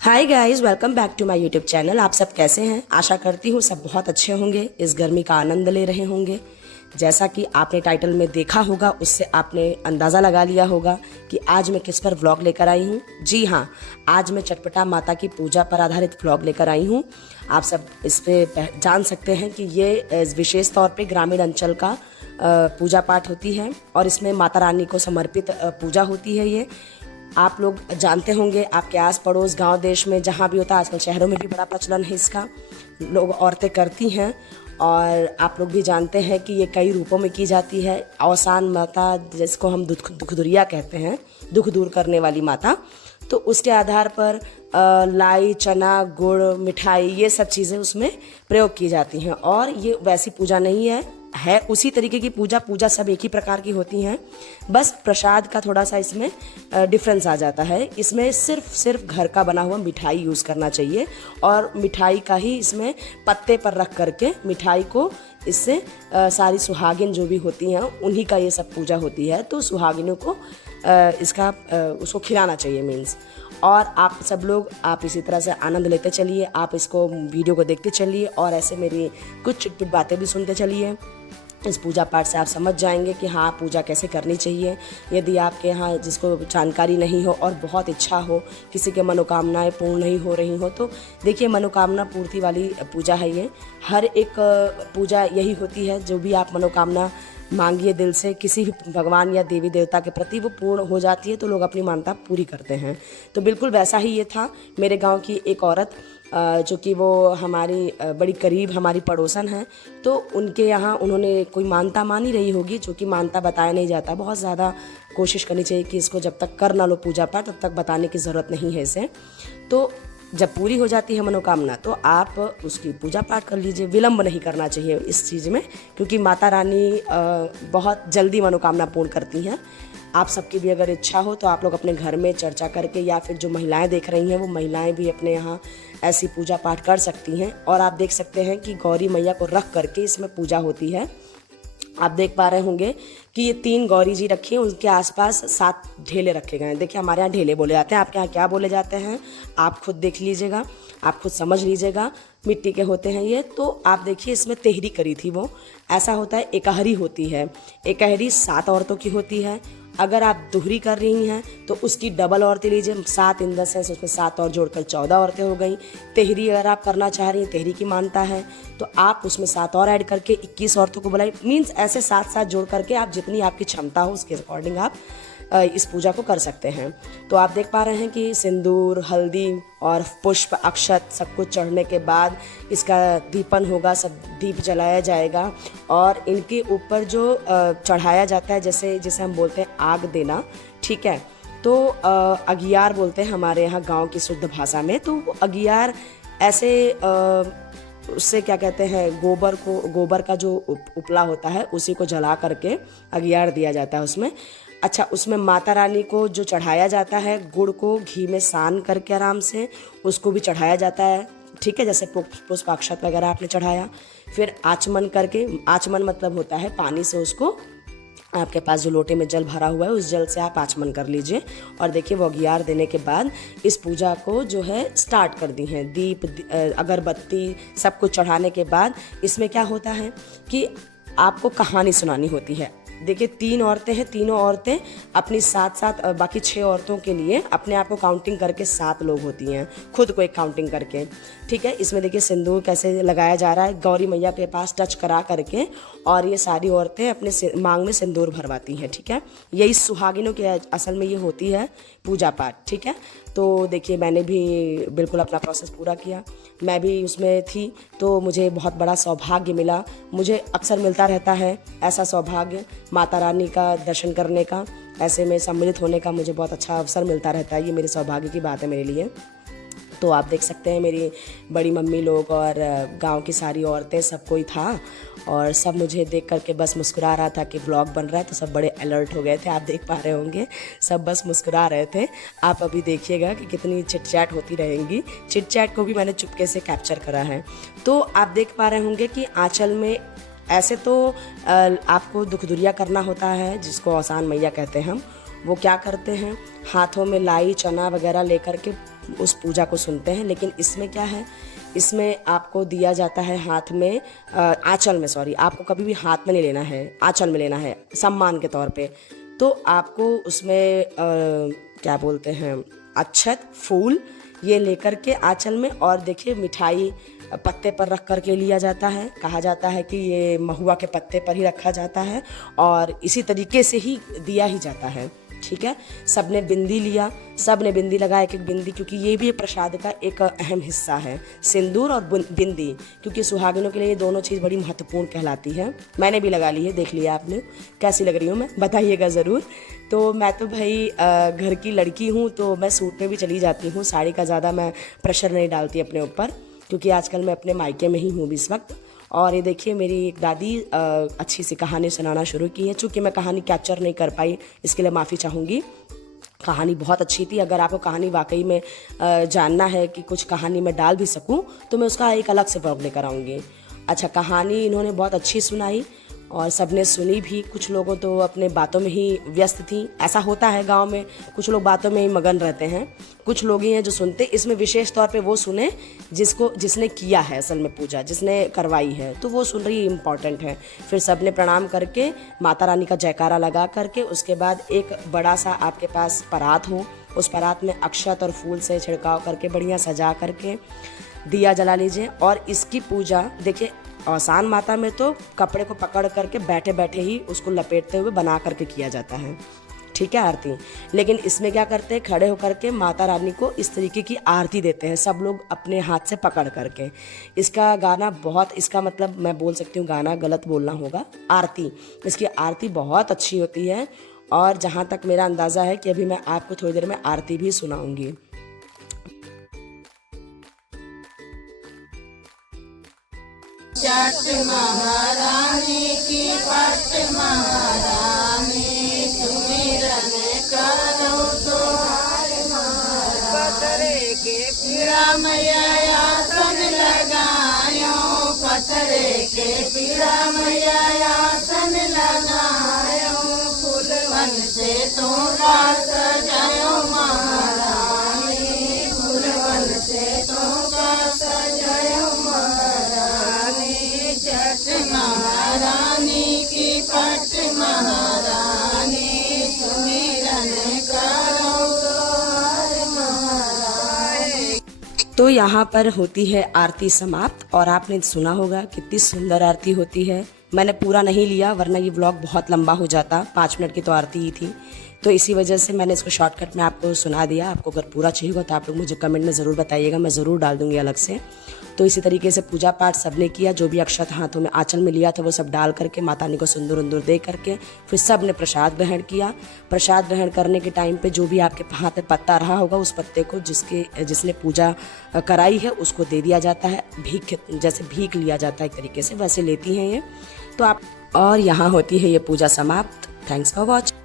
Hi guys, welcome back to my YouTube channel. आप सब कैसे हैं? आशा करती हूँ सब बहुत अच्छे होंगे, इस गर्मी का आनंद ले रहे होंगे। जैसा कि आपने टाइटल में देखा होगा, उससे आपने अंदाज़ा लगा लिया होगा कि आज मैं किस पर व्लॉग लेकर आई हूँ। जी हाँ, आज मैं चटपटा माता की पूजा पर आधारित व्लॉग लेकर आई हूँ। आप सब इस पे जान सकते हैं कि ये विशेष तौर पे ग्रामीण अंचल का पूजा पाठ होती है और इसमें माता रानी को समर्पित पूजा होती है। ये आप लोग जानते होंगे, आपके आस पड़ोस गांव देश में जहाँ भी होता है, आजकल शहरों में भी बड़ा प्रचलन है इसका, लोग औरतें करती हैं। और आप लोग भी जानते हैं कि ये कई रूपों में की जाती है। अवसान माता, जिसको हम दुख दुरिया कहते हैं, दुख दूर करने वाली माता, तो उसके आधार पर लाई, चना, गुड़, मिठाई, ये सब चीज़ें उसमें प्रयोग की जाती हैं। और ये वैसी पूजा नहीं है उसी तरीके की पूजा सब एक ही प्रकार की होती हैं, बस प्रसाद का थोड़ा सा इसमें डिफरेंस आ जाता है। इसमें सिर्फ घर का बना हुआ मिठाई यूज़ करना चाहिए और मिठाई का ही इसमें पत्ते पर रख करके मिठाई को इससे सारी सुहागिन जो भी होती हैं उन्हीं का ये सब पूजा होती है। तो सुहागिनों को उसको खिलाना चाहिए मीन्स। और आप सब लोग आप इसी तरह से आनंद लेते चलिए, आप इसको वीडियो को देखते चलिए और ऐसे मेरी कुछ चुटपुट बातें भी सुनते चलिए। इस पूजा पाठ से आप समझ जाएंगे कि हाँ, पूजा कैसे करनी चाहिए। यदि आपके यहाँ जिसको जानकारी नहीं हो और बहुत इच्छा हो, किसी के मनोकामनाएं पूर्ण नहीं हो रही हो, तो देखिए, मनोकामना पूर्ति वाली पूजा है ये। हर एक पूजा यही होती है, जो भी आप मनोकामना मांगिए दिल से किसी भी भगवान या देवी देवता के प्रति, वो पूर्ण हो जाती है, तो लोग अपनी मान्यता पूरी करते हैं। तो बिल्कुल वैसा ही ये था। मेरे गांव की एक औरत, जो कि वो हमारी बड़ी करीब हमारी पड़ोसन है, तो उनके यहाँ उन्होंने कोई मानता मान ही रही होगी, जो कि मानता बताया नहीं जाता। बहुत ज़्यादा कोशिश करनी चाहिए कि इसको जब तक कर ना लो पूजा पाठ, तब तक बताने की ज़रूरत नहीं है इसे। तो जब पूरी हो जाती है मनोकामना, तो आप उसकी पूजा पाठ कर लीजिए। विलंब नहीं करना चाहिए इस चीज़ में, क्योंकि माता रानी बहुत जल्दी मनोकामना पूर्ण करती हैं। आप सबकी भी अगर इच्छा हो तो आप लोग अपने घर में चर्चा करके, या फिर जो महिलाएं देख रही हैं वो महिलाएं भी अपने यहाँ ऐसी पूजा पाठ कर सकती हैं। और आप देख सकते हैं कि गौरी मैया को रख करके इसमें पूजा होती है। आप देख पा रहे होंगे कि ये 3 गौरी जी रखी हैं, उनके आसपास 7 ढेले रखे गए हैं। देखिए, हमारे यहाँ ढेले बोले जाते हैं, आपके यहाँ क्या बोले जाते हैं आप खुद देख लीजिएगा, आप खुद समझ लीजिएगा। मिट्टी के होते हैं ये। तो आप देखिए, इसमें तेहरी करी थी वो। ऐसा होता है, एकहरी होती है। एकहरी 7 औरतों की होती है। अगर आप दोहरी कर रही हैं तो उसकी डबल औरतें लीजिए, 7 इन द सेंस उसमें 7 और जोड़कर 14 औरतें हो गई। तेहरी अगर आप करना चाह रही हैं, तेहरी की मानता है, तो आप उसमें 7 और ऐड करके 21 औरतों को बुलाई। मीन्स ऐसे 7 जोड़ करके आप जितनी आपकी क्षमता हो उसके अकॉर्डिंग आप इस पूजा को कर सकते हैं। तो आप देख पा रहे हैं कि सिंदूर, हल्दी और पुष्प, अक्षत सब कुछ चढ़ने के बाद इसका दीपन होगा, सब दीप जलाया जाएगा। और इनके ऊपर जो चढ़ाया जाता है, जैसे हम बोलते हैं आग देना, ठीक है, तो अगियार बोलते हैं हमारे यहाँ गांव की शुद्ध भाषा में। तो अगियार ऐसे उससे क्या कहते हैं, गोबर का जो उपला होता है उसी को जला करके अगियार दिया जाता है उसमें। अच्छा, उसमें माता रानी को जो चढ़ाया जाता है, गुड़ को घी में सान करके आराम से उसको भी चढ़ाया जाता है, ठीक है। जैसे पुष्पाक्षत वगैरह आपने चढ़ाया, फिर आचमन करके, आचमन मतलब होता है पानी से उसको, आपके पास जो लोटे में जल भरा हुआ है उस जल से आप आचमन कर लीजिए। और देखिए, वो अगियार देने के बाद इस पूजा को जो है स्टार्ट कर दी है। दीप, अगरबत्ती सब कुछ चढ़ाने के बाद इसमें क्या होता है कि आपको कहानी सुनानी होती है। देखिए, 3 औरतें हैं, तीनों औरतें अपनी साथ बाकी 6 औरतों के लिए अपने आप को काउंटिंग करके 7 लोग होती हैं, खुद को एक काउंटिंग करके, ठीक है। इसमें देखिए सिंदूर कैसे लगाया जा रहा है, गौरी मैया के पास टच करा करके, और ये सारी औरतें अपने मांग में सिंदूर भरवाती हैं, ठीक है। यही सुहागिनों के असल में ये होती है पूजा पाठ, ठीक है। तो देखिए, मैंने भी बिल्कुल अपना प्रोसेस पूरा किया, मैं भी उसमें थी, तो मुझे बहुत बड़ा सौभाग्य मिला। मुझे अक्सर मिलता रहता है ऐसा सौभाग्य, माता रानी का दर्शन करने का, ऐसे में सम्मिलित होने का मुझे बहुत अच्छा अवसर मिलता रहता है। ये मेरे सौभाग्य की बात है मेरे लिए। तो आप देख सकते हैं, मेरी बड़ी मम्मी लोग और गांव की सारी औरतें, सब कोई था, और सब मुझे देख करके बस मुस्कुरा रहा था कि व्लॉग बन रहा है। तो सब बड़े अलर्ट हो गए थे, आप देख पा रहे होंगे, सब बस मुस्कुरा रहे थे। आप अभी देखिएगा कि कितनी चिट चैट होती रहेंगी। चिट चैट को भी मैंने चुपके से कैप्चर करा है। तो आप देख पा रहे होंगे कि आंचल में ऐसे तो आपको दुख दुरिया करना होता है, जिसको अवसान मैया कहते हैं हम। वो क्या करते हैं, हाथों में लाई, चना वगैरह लेकर के उस पूजा को सुनते हैं। लेकिन इसमें क्या है, इसमें आपको दिया जाता है हाथ में, आंचल में, सॉरी, आपको कभी भी हाथ में नहीं लेना है, आंचल में लेना है सम्मान के तौर पे। तो आपको उसमें क्या बोलते हैं, अक्षत, फूल ये लेकर के आंचल में, और देखिए मिठाई पत्ते पर रख करके लिया जाता है। कहा जाता है कि ये महुआ के पत्ते पर ही रखा जाता है और इसी तरीके से ही दिया ही जाता है। ठीक है, सबने बिंदी लिया, सबने बिंदी लगाया, एक एक बिंदी, क्योंकि ये भी प्रसाद का एक अहम हिस्सा है, सिंदूर और बिंदी, क्योंकि सुहागिनों के लिए ये दोनों चीज़ बड़ी महत्वपूर्ण कहलाती है। मैंने भी लगा ली है, देख लिया आपने, कैसी लग रही हूँ मैं, बताइएगा ज़रूर। तो मैं तो भाई घर की लड़की हूँ, तो मैं सूट में भी चली जाती हूँ, साड़ी का ज़्यादा मैं प्रेशर नहीं डालती अपने ऊपर, क्योंकि आजकल मैं अपने मायके में ही हूँ इस वक्त। और ये देखिए मेरी एक दादी अच्छी सी कहानी सुनाना शुरू की है। चूँकि मैं कहानी कैप्चर नहीं कर पाई, इसके लिए माफ़ी चाहूँगी। कहानी बहुत अच्छी थी। अगर आपको कहानी वाकई में जानना है कि कुछ कहानी मैं डाल भी सकूं, तो मैं उसका एक अलग से व्लॉग लेकर आऊँगी। अच्छा, कहानी इन्होंने बहुत अच्छी सुनाई और सबने सुनी भी। कुछ लोगों तो अपने बातों में ही व्यस्त थी, ऐसा होता है गांव में, कुछ लोग बातों में ही मगन रहते हैं, कुछ लोग ही हैं जो सुनते। इसमें विशेष तौर पे वो सुने जिसने किया है, असल में पूजा जिसने करवाई है, तो वो सुन रही इम्पॉर्टेंट है। फिर सबने प्रणाम करके माता रानी का जयकारा लगा करके, उसके बाद एक बड़ा सा आपके पास परात हो, उस परात में अक्षत और फूल से छिड़काव करके बढ़िया सजा करके दिया जला लीजिए। और इसकी पूजा देखिए, औसान माता में तो कपड़े को पकड़ करके बैठे बैठे ही उसको लपेटते हुए बना करके किया जाता है, ठीक है, आरती। लेकिन इसमें क्या करते हैं, खड़े होकर के माता रानी को इस तरीके की आरती देते हैं, सब लोग अपने हाथ से पकड़ करके। इसका गाना बहुत, इसका मतलब मैं बोल सकती हूँ, गाना गलत बोलना होगा, आरती, इसकी आरती बहुत अच्छी होती है। और जहाँ तक मेरा अंदाज़ा है कि अभी मैं आपको थोड़ी देर में आरती भी सुनाऊंगी। चट महारानी की पट महारानी, सुमिरन करो तो पथरे के पीड़ा मैया आसन लगायो, पथरे के पीड़ा मैया आसन लगायो, फूलवन से तोरा सजायो महारानी, फूलवन से तोरा सजायो महारानी, चट महारानी की पट महारानी, सुमिरन करो तो हर महारानी। तो यहाँ पर होती है आरती समाप्त। और आपने सुना होगा कितनी सुंदर आरती होती है। मैंने पूरा नहीं लिया, वरना ये व्लॉग बहुत लंबा हो जाता, 5 मिनट की तो आरती ही थी, तो इसी वजह से मैंने इसको शॉर्टकट में आपको सुना दिया। आपको अगर पूरा चाहिए होगा तो आप लोग मुझे कमेंट में ज़रूर बताइएगा, मैं ज़रूर डाल दूँगी अलग से। तो इसी तरीके से पूजा पाठ सबने किया, जो भी अक्षत हाथों में आंचल में लिया था वो सब डाल करके माता रानी को सिंदूर उंदूर दे करके फिर सब ने प्रसाद ग्रहण किया। प्रसाद ग्रहण करने के टाइम पे जो भी आपके हाथ में पत्ता रहा होगा, उस पत्ते को जिसने पूजा कराई है उसको दे दिया जाता है। भीख, जैसे भीख लिया जाता है एक तरीके से, वैसे लेती हैं ये। तो आप, और यहाँ होती है ये पूजा समाप्त। Thanks for watching.